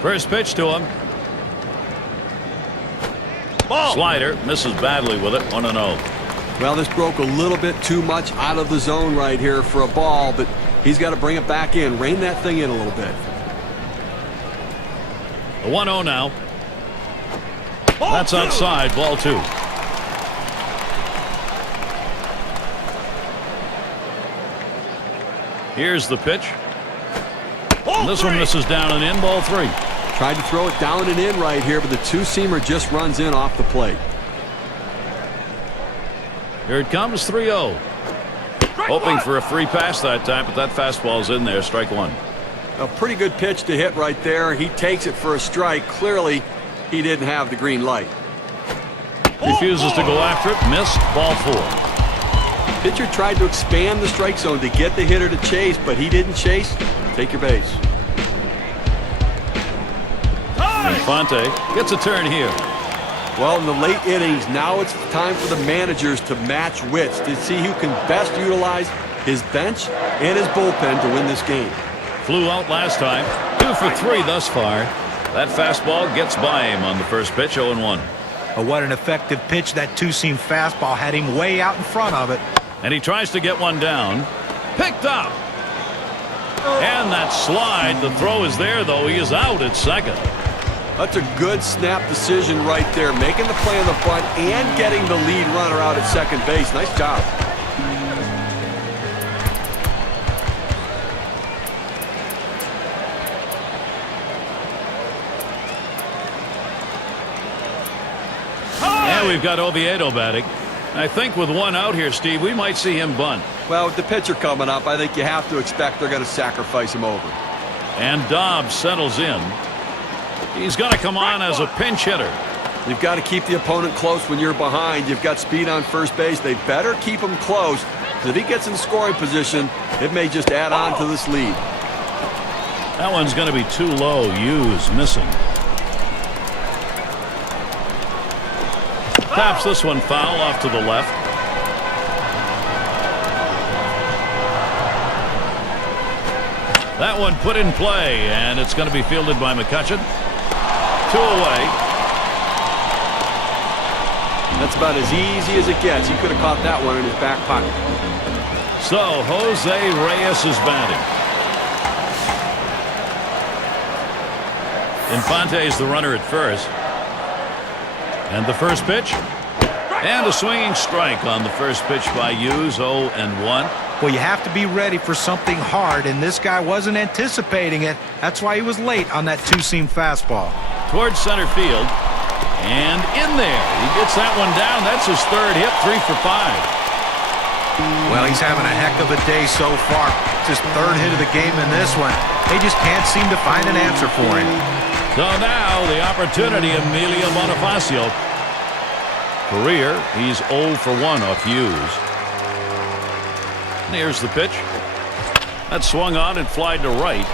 First pitch to him. Ball. Slider misses badly with it. 1-0. Well, this broke a little bit too much out of the zone right here for a ball, but he's got to bring it back in. Rein that thing in a little bit. A 1-0 now. Ball That's two. outside. Ball 2. Here's the pitch. Ball And this one three. misses down and in. Ball 3. Tried to throw it down and in right here, but the two-seamer just runs in off the plate. Here it comes. 3-0. Hoping for a free pass that time, but that fastball's in there. Strike 1. A pretty good pitch to hit right there. He takes it for a strike. Clearly, he didn't have the green light. Refuses to go after it. Missed. Ball 4. Pitcher tried to expand the strike zone to get the hitter to chase, but he didn't chase. Take your base. Infante gets a turn here. Well, in the late innings, now it's time for the managers to match wits to see who can best utilize his bench and his bullpen to win this game. Flew out last time. 2 for 3 thus far. That fastball gets by him on the first pitch. 0-1. Oh, what an effective pitch. That two-seam fastball had him way out in front of it. And he tries to get one down. Picked up. And that slide. The throw is there, though. He is out at second. That's a good snap decision right there, making the play on the bunt and getting the lead runner out at second base. Nice job. And we've got Oviedo batting. I think with one out here, Steve, we might see him bunt. Well, with the pitcher coming up, I think you have to expect they're going to sacrifice him over. And Dobbs settles in. He's going to come on as a pinch hitter. You've got to keep the opponent close when you're behind. You've got speed on first base. They better keep him close, because if he gets in scoring position, it may just add on to this lead. That one's going to be too low. Hughes missing. Taps this one foul off to the left. That one put in play, and it's going to be fielded by McCutcheon. 2 away. That's about as easy as it gets. He could have caught that one in his back pocket. So Jose Reyes is batting. Infante is the runner at first. And the first pitch. And a swinging strike on the first pitch by Hughes. 0-1. Well, you have to be ready for something hard, and this guy wasn't anticipating it. That's why he was late on that two-seam fastball. Towards center field. And in there. He gets that one down. That's his third hit. 3 for 5. Well, he's having a heck of a day so far. It's his third hit of the game in this one. They just can't seem to find an answer for him. So now the opportunity, Emilio Bonifacio. Career, he's 0 for 1 off Hughes. And here's the pitch. That swung on and flied to right.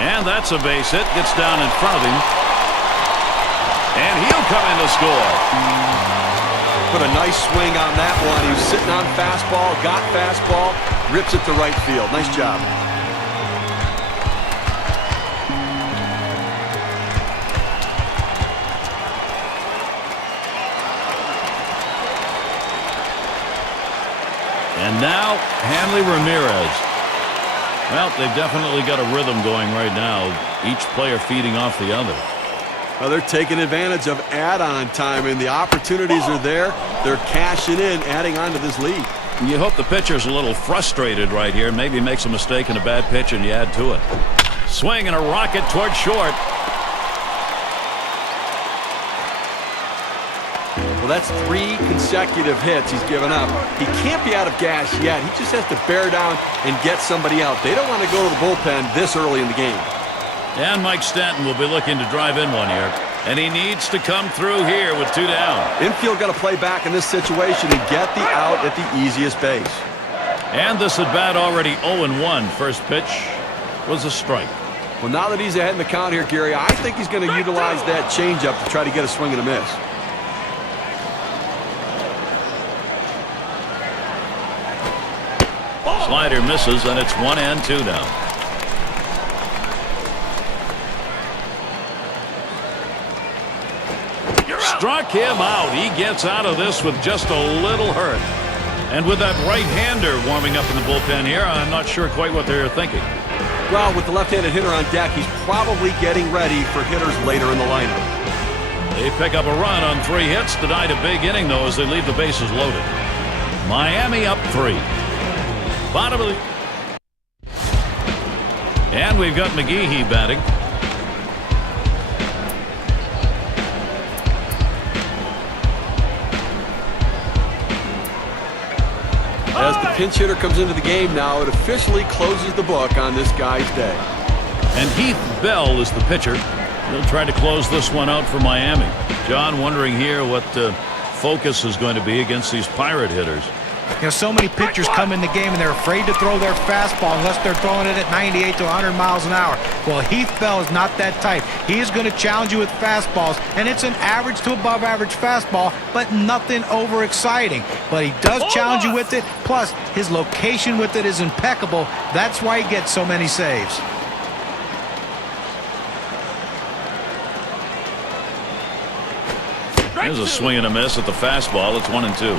And that's a base hit. Gets down in front of him. And he'll come in to score. Put a nice swing on that one. He was sitting on fastball, got fastball, rips it to right field. Nice job. And now Hanley Ramirez. Well, they've definitely got a rhythm going right now. Each player feeding off the other. Well, they're taking advantage of add-on time, and the opportunities are there. They're cashing in, adding on to this lead. You hope the pitcher's a little frustrated right here. Maybe makes a mistake in a bad pitch and you add to it. Swing and a rocket toward short. Well, that's 3 consecutive hits he's given up. He can't be out of gas yet. He just has to bear down and get somebody out. They don't want to go to the bullpen this early in the game. And Mike Stanton will be looking to drive in one here. And he needs to come through here with 2 down. Infield got to play back in this situation and get the out at the easiest base. And this at bat already 0-1. First pitch was a strike. Well, now that he's ahead in the count here, Gary, I think he's going to utilize that changeup to try to get a swing and a miss. Slider misses, and it's 1-2 now. Struck him out. He gets out of this with just a little hurt. And with that right-hander warming up in the bullpen here, I'm not sure quite what they're thinking. Well, with the left-handed hitter on deck, he's probably getting ready for hitters later in the lineup. They pick up a run on 3 hits, denied a big inning, though, as they leave the bases loaded. Miami up 3. Bottom of the... And we've got McGehee batting. As the pinch hitter comes into the game now, it officially closes the book on this guy's day. And Heath Bell is the pitcher. He'll try to close this one out for Miami. John wondering here what focus is going to be against these Pirate hitters. You know, so many pitchers come in the game and they're afraid to throw their fastball unless they're throwing it at 98 to 100 miles an hour. Well, Heath Bell is not that type. He is going to challenge you with fastballs, and it's an average to above average fastball, but nothing overexciting. But he does challenge you with it, plus his location with it is impeccable. That's why he gets so many saves. There's a swing and a miss at the fastball. It's 1-2.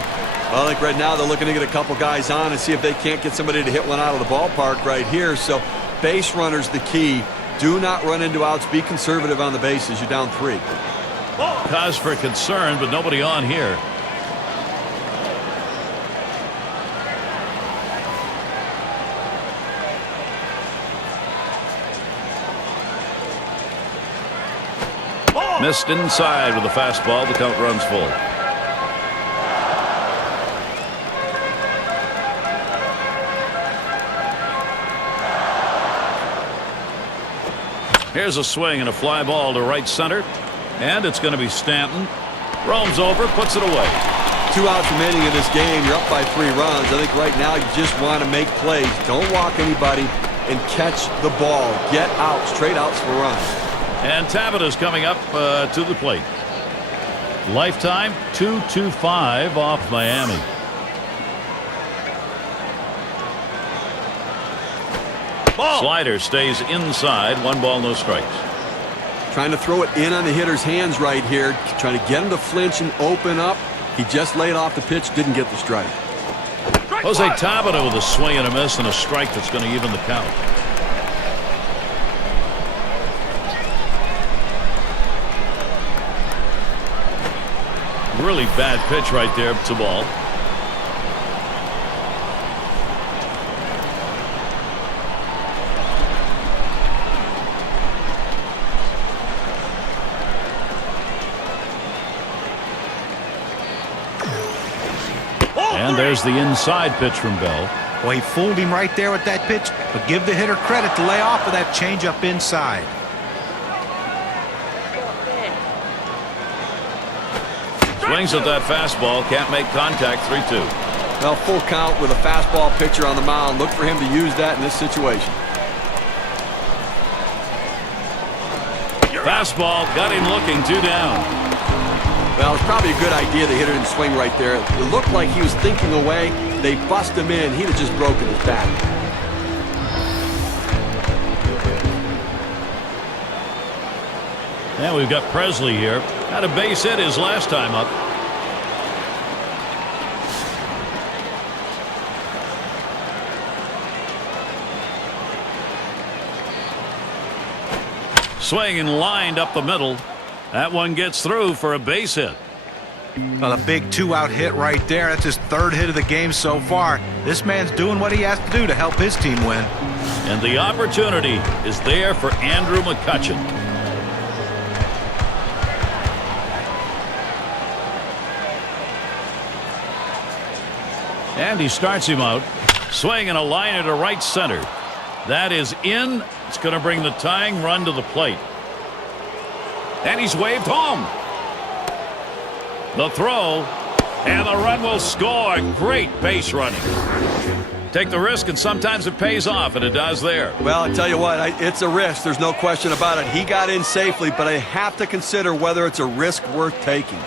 Well, I think right now they're looking to get a couple guys on and see if they can't get somebody to hit one out of the ballpark right here. So base runner's the key. Do not run into outs. Be conservative on the bases. You're down 3. Cause for concern, but nobody on here. Missed inside with a fastball. The count runs full. Here's a swing and a fly ball to right center. And it's going to be Stanton. Roams over, puts it away. 2 outs remaining in this game. You're up by 3 runs. I think right now you just want to make plays. Don't walk anybody and catch the ball. Get out. Straight outs for runs. And Tabita's coming up to the plate. Lifetime 2-2-5 off Miami. Slider stays inside. 1 ball, no strikes. Trying to throw it in on the hitter's hands right here. Trying to get him to flinch and open up. He just laid off the pitch. Didn't get the strike. Jose Tabita with a swing and a miss and a strike that's going to even the count. Really bad pitch right there to ball. And there's the inside pitch from Bell. Well, he fooled him right there with that pitch, but give the hitter credit to lay off of that changeup inside. Swings at that fastball, can't make contact. 3-2. Well, full count with a fastball pitcher on the mound. Look for him to use that in this situation. Fastball got him looking. 2 down. Well, it's probably a good idea the hitter didn't swing right there. It looked like he was thinking away. They bust him in. He'd have just broken his back. And we've got Presley here. Had a base hit his last time up. Swing and lined up the middle. That one gets through for a base hit. Well, a big 2-out hit right there. That's his 3rd hit of the game so far. This man's doing what he has to do to help his team win. And the opportunity is there for Andrew McCutchen. And he starts him out. Swing and a liner to right center. That is in. It's going to bring the tying run to the plate. And he's waved home. The throw. And the run will score. Great base running. Take the risk, and sometimes it pays off, and it does there. Well, I tell you what, it's a risk. There's no question about it. He got in safely, but I have to consider whether it's a risk worth taking.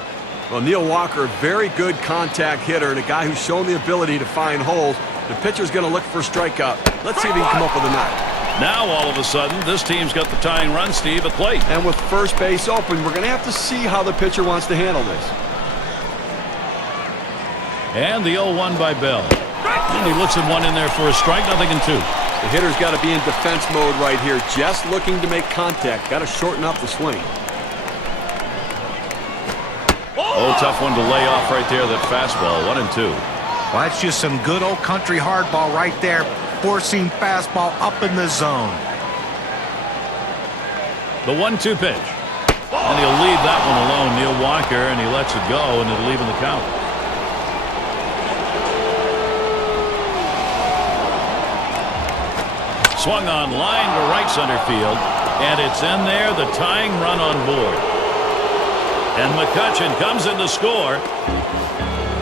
Well, Neil Walker, a very good contact hitter and a guy who's shown the ability to find holes. The pitcher's going to look for a strikeout. Let's see if he can come up with a knock. Now all of a sudden this team's got the tying run, Steve, at plate. And with first base open, we're going to have to see how the pitcher wants to handle this. And the 0-1 by Bell. And he looks at one in there for a strike, nothing in two. The hitter's got to be in defense mode right here, just looking to make contact. Got to shorten up the swing. Oh, tough one to lay off right there, that fastball, 1-2. Well, that's just some good old country hardball right there. Four-seam fastball up in the zone. The 1-2 pitch. And he'll leave that one alone, Neil Walker, and he lets it go, and it'll even the count. Swung on line to right center field, and it's in there, the tying run on board. And McCutchen comes in to score.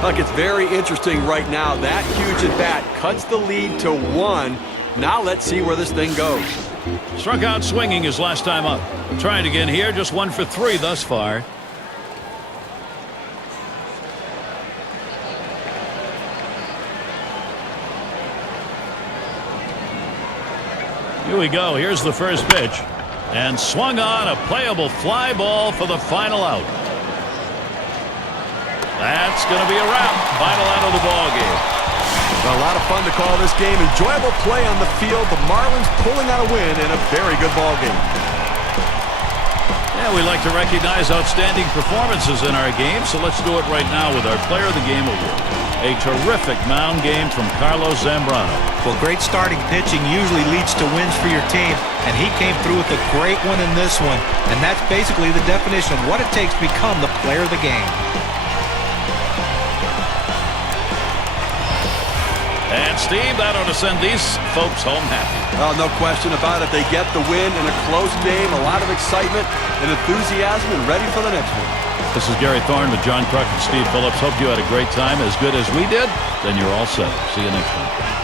Look, it's very interesting right now. That huge at bat cuts the lead to 1. Now let's see where this thing goes. Struck out swinging his last time up. Trying again here, just 1 for 3 thus far. Here we go. Here's the first pitch. And swung on, a playable fly ball for the final out. That's going to be a wrap. Final out of the ball game. Well, a lot of fun to call this game. Enjoyable play on the field. The Marlins pulling out a win in a very good ball game. Yeah, we like to recognize outstanding performances in our game, so let's do it right now with our Player of the Game award. A terrific mound game from Carlos Zambrano. Well, great starting pitching usually leads to wins for your team, and he came through with a great one in this one. And that's basically the definition of what it takes to become the player of the game. And Steve, that ought to send these folks home happy. Oh, no question about it. They get the win in a close game, a lot of excitement and enthusiasm, and ready for the next one. This is Gary Thorne with John Kruk and Steve Phillips. Hope you had a great time, as good as we did. Then you're all set. See you next time.